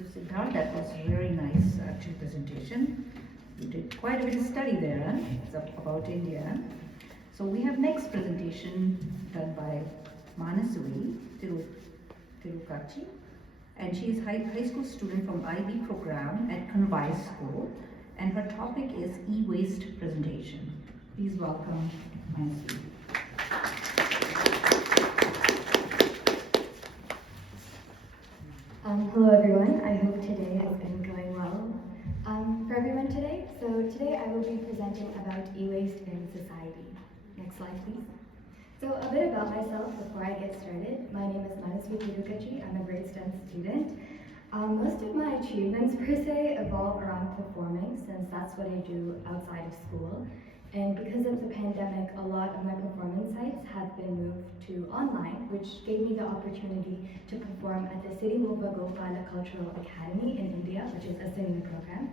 to Siddharth. That was very nice, actually, presentation. You did quite a bit of study there, huh? It's about India. So we have next presentation done by Manasvi Tirukachi, and she is high school student from IB program at Convise School, and her topic is e-waste presentation. Please welcome Manasvi. Hello everyone, I hope today has been going well for everyone today. So today I will be presenting about e-waste in society. Next slide please. So a bit about myself before I get started. My name is Manasvi Tirukachi, I'm a grade STEM student. Most of my achievements per se evolve around performing, since that's what I do outside of school. And because of the pandemic, a lot of my performance sites have been moved to online, which gave me the opportunity to perform at the City Mupa Gopala Cultural Academy in India, which is a singing program.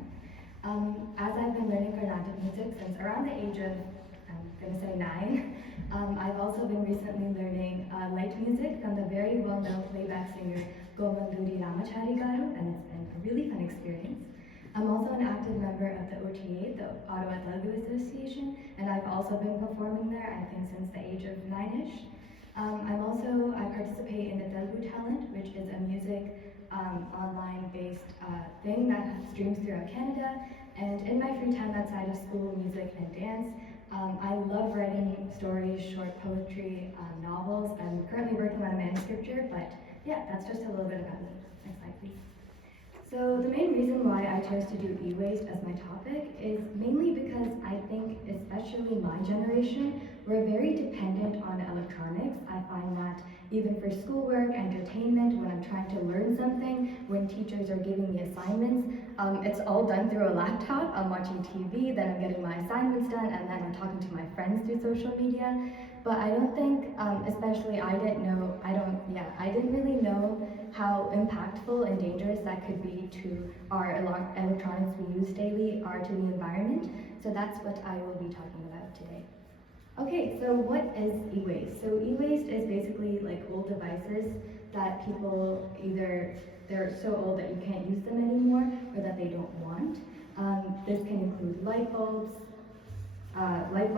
As I've been learning Carnatic music since around the age of, I'm gonna say 9, I've also been recently learning light music from the very well-known playback singer Gomanduri Ramachari Garu, and it's been a really fun experience. I'm also an active member of the OTA, the Ottawa Telugu Association, and I've also been performing there, I think, since the age of 9-ish. I participate in the Telugu Talent, which is a music online-based thing that streams throughout Canada. And in my free time outside of school, music and dance, I love writing stories, short poetry, novels. I'm currently working on a manuscript, but yeah, that's just a little bit about me. Next slide, please. So the main reason why I chose to do e-waste as my topic is mainly because I think, especially my generation, we're very dependent on electronics. I find that even for schoolwork, entertainment, when I'm trying to learn something, when teachers are giving me assignments, it's all done through a laptop. I'm watching TV, then I'm getting my assignments done, and then I'm talking to my friends through social media. But I don't think, especially I didn't really know how impactful and dangerous that could be to our electronics we use daily or to the environment. So that's what I will be talking about today. Okay, so what is e-waste? So e-waste is basically like old devices that people either, they're so old that you can't use them anymore or that they don't want. This can include light bulbs like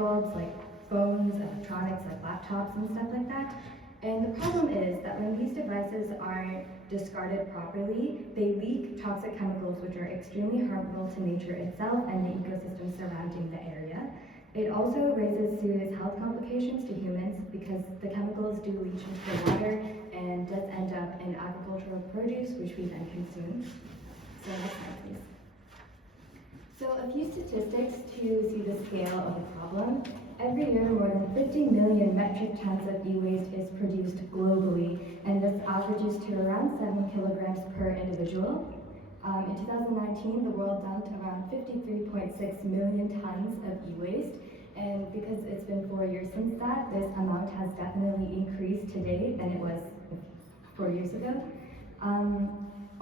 phones, electronics like laptops and stuff like that. And the problem is that when these devices aren't discarded properly, they leak toxic chemicals which are extremely harmful to nature itself and the ecosystem surrounding the area. It also raises serious health complications to humans because the chemicals do leach into the water and does end up in agricultural produce, which we then consume. So next slide, please. So a few statistics to see the scale of the problem. Every year, more than 50 million metric tons of e-waste is produced globally, and this averages to around 7 kilograms per individual. In 2019, the world dumped around 53.6 million tons of e-waste, and because it's been 4 years since that, this amount has definitely increased today than it was 4 years ago.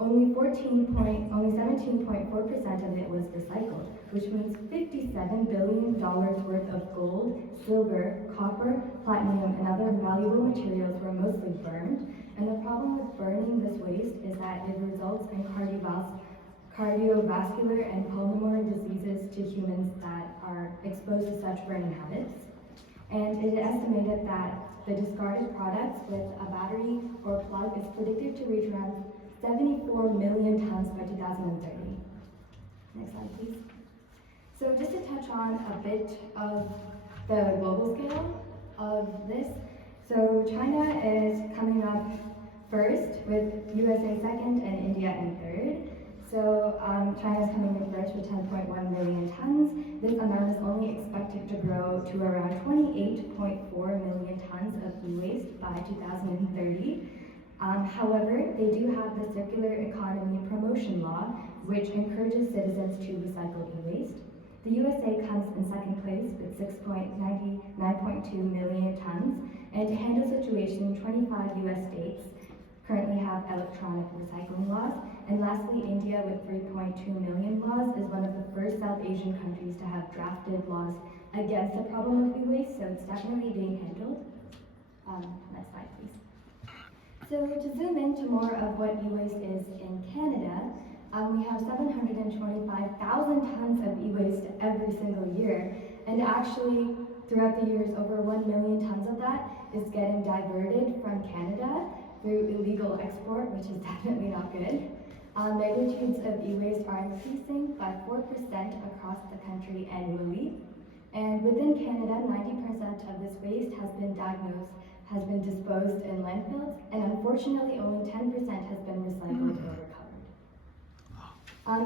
Only 17.4% of it was recycled, which means $57 billion worth of gold, silver, copper, platinum, and other valuable materials were mostly burned. And the problem with burning this waste is that it results in cardiovascular and pulmonary diseases to humans that are exposed to such burning habits. And it is estimated that the discarded products with a battery or plug is predicted to reach around 74 million tons by 2030. Next slide, please. So just to touch on a bit of the global scale of this. So China is coming up first, with USA second and India in third. So China is coming in first with 10.1 million tons. This amount is only expected to grow to around 28.4 million tons of e-waste by 2030. However, they do have the Circular Economy Promotion Law, which encourages citizens to recycle e-waste. The USA comes in second place with 9.2 million tons, and to handle the situation, 25 US states currently have electronic recycling laws. And lastly, India with 3.2 million laws is one of the first South Asian countries to have drafted laws against the problem of e-waste, so it's definitely being handled. Next slide, please. So to zoom into more of what e-waste is in Canada, have 725,000 tons of e-waste every single year. And actually, throughout the years, over 1 million tons of that is getting diverted from Canada through illegal export, which is definitely not good. Magnitudes of e-waste are increasing by 4% across the country annually. And within Canada, 90% of this waste has been disposed in landfills, and unfortunately only 10% has been recycled or recovered.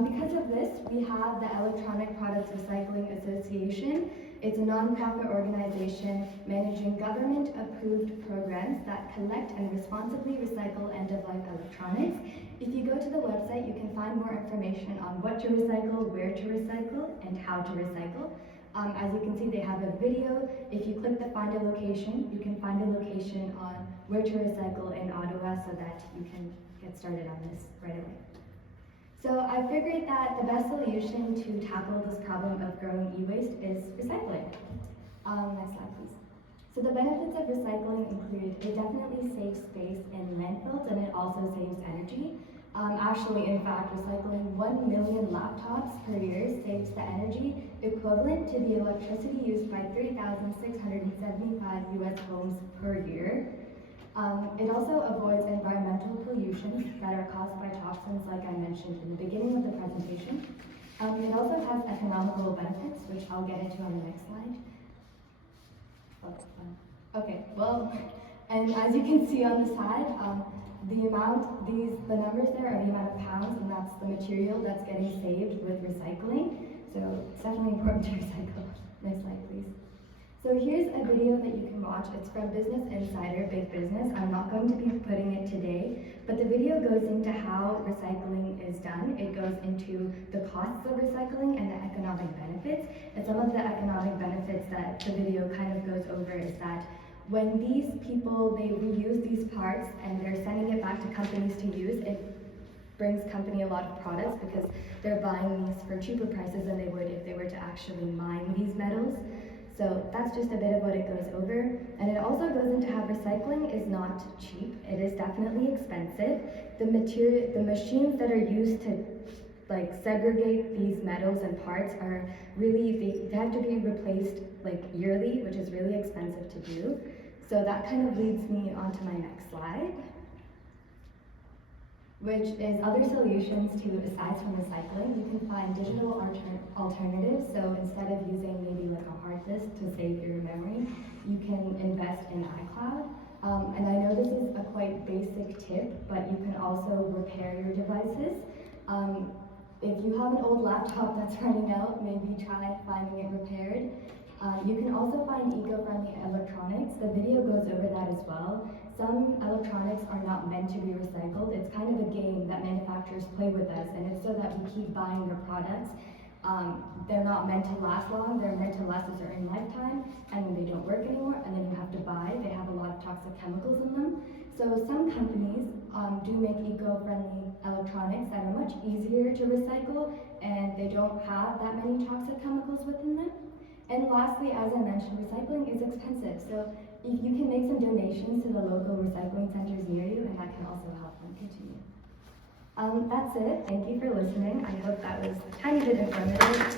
Because of this, we have the Electronic Products Recycling Association. It's a nonprofit organization managing government-approved programs that collect and responsibly recycle end-of-life electronics. If you go to the website, you can find more information on what to recycle, where to recycle, and how to recycle. As you can see, they have a video. If you click the Find a Location, you can find a location on where to recycle in Ottawa so that you can get started on this right away. So I figured that the best solution to tackle this problem of growing e-waste is recycling. Next slide, please. So the benefits of recycling include it definitely saves space in landfills and it also saves energy. Actually, in fact, recycling 1 million laptops per year saves the energy equivalent to the electricity used by 3,675 US homes per year. It also avoids environmental pollutions that are caused by toxins like I mentioned in the beginning of the presentation. It also has economical benefits, which I'll get into on the next slide. Okay, well, and as you can see on the side, the numbers there are the amount of pounds, and that's the material that's getting saved with recycling. So it's definitely important to recycle. Next slide, please. So here's a video that you can watch. It's from Business Insider, Big Business. I'm not going to be putting it today, but the video goes into how recycling is done. It goes into the costs of recycling and the economic benefits. And some of the economic benefits that the video kind of goes over is that when these people, they reuse these parts and they're sending it back to companies to use, it brings company a lot of products because they're buying these for cheaper prices than they would if they were to actually mine these metals. So that's just a bit of what it goes over. And it also goes into how recycling is not cheap. It is definitely expensive. The machines that are used to segregate these metals and parts are really, they have to be replaced yearly, which is really expensive to do. So that kind of leads me on to my next slide, which is other solutions to, aside from recycling. You can find digital alternatives. So instead of using maybe a hard disk to save your memory, you can invest in iCloud. And I know this is a quite basic tip, but you can also repair your devices. If you have an old laptop that's running out, maybe try finding it repaired. You can also find eco-friendly electronics. The video goes over that as well. Some electronics are not meant to be recycled. It's kind of a game that manufacturers play with us, and it's so that we keep buying their products. They're not meant to last long. They're meant to last a certain lifetime, and then they don't work anymore, and then you have to buy. They have a lot of toxic chemicals in them. So some companies do make eco-friendly electronics that are much easier to recycle, and they don't have that many toxic chemicals within them. And lastly, as I mentioned, recycling is expensive. So if you can make some donations to the local recycling centers near you, and that can also help them continue. That's it. Thank you for listening. I hope that was a tiny bit informative.